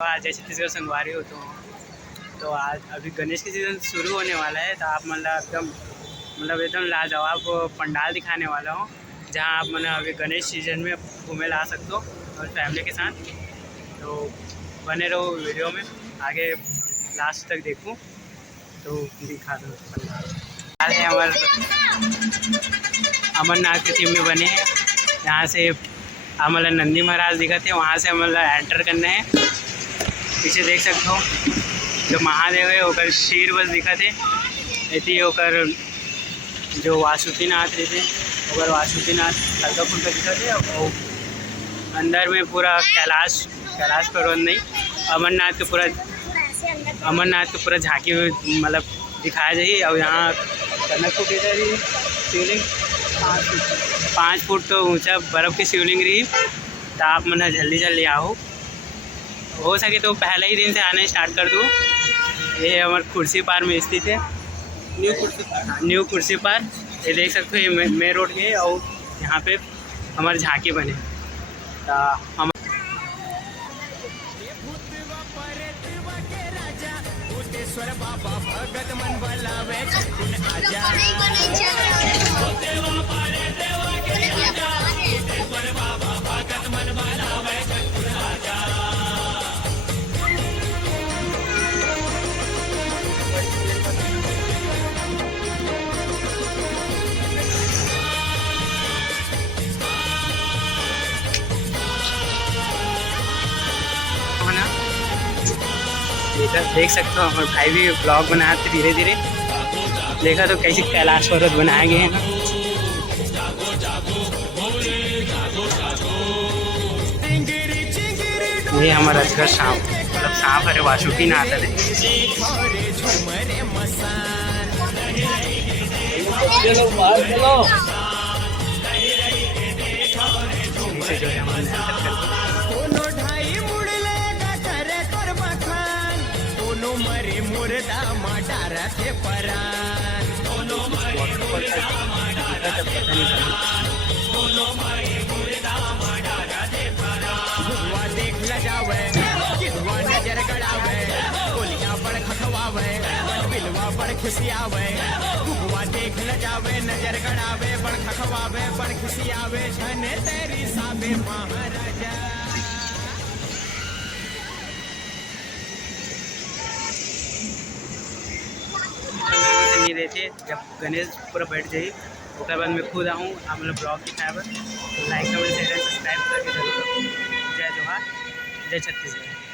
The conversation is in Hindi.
आज जय छत्तीसगढ़ संगवारी हो तो आज अभी गणेश की सीज़न शुरू होने वाला है। तो आप एकदम लाजवाब पंडाल दिखाने वाला हूँ, जहाँ आप अभी गणेश सीजन में घूमे ला सकते हो और फैमिली के साथ। तो बने रहो वीडियो में, आगे लास्ट तक देखूँ तो दिखा दो पंडाल है हमारे अमरनाथ के थीम में बने हैं। यहाँ से हमारा नंदी महाराज दिखा थे, वहाँ से हमारा एंटर करना है। पीछे देख सकते हो जो महादेव है ओकर शीर बस दिखा थे। इतनी ओकर जो वासुकीनाथ रहते ओकर वासुकीनाथ हल्का फुल्का दिखा थे। और अंदर में पूरा कैलाश पर्वत नहीं, अमरनाथ के पूरा झांकी दिखाया जाइए। और यहाँ कनक फुट रही शिवलिंग 5 फुट तो ऊंचा बर्फ़ की शिवलिंग रही। तो आप जल्दी आओ, हो सके तो पहले ही दिन से आने स्टार्ट कर दूँ। ये हमारे कुर्सी पार में स्थित है, न्यू कुर्सी पार। ये देख सकते हो, ये मेन रोड के, और यहाँ पे हमारी झांकी बने। तो हम देख सकते हो हमारे भाई भी ब्लॉग बनाए थे। धीरे धीरे देखा तो कैसे कैलाश पर्वत बनाए गए हैं ना। ये हमारा अजगर सांप, सांप अरे वासुकीनाथ है। जो है हमारे नजर गड़ावे, गोलियां बड़ खखवावे, बिलवा बड़ खिसियावे। गुगवा देख ल जावे, नजर गड़ावे, बड़ खखवावे, बड़ खिसियावे। छने तेरी साबे महाराजा। नहीं रहते जब गणेश पूरा बैठ जाइए, उसके बाद मैं खुद आऊँ। आप ब्लॉग दिखाया बस, लाइक कमेंट शेयर सब्सक्राइब करके जरूर। जय जोहार, जय छत्तीसगढ़।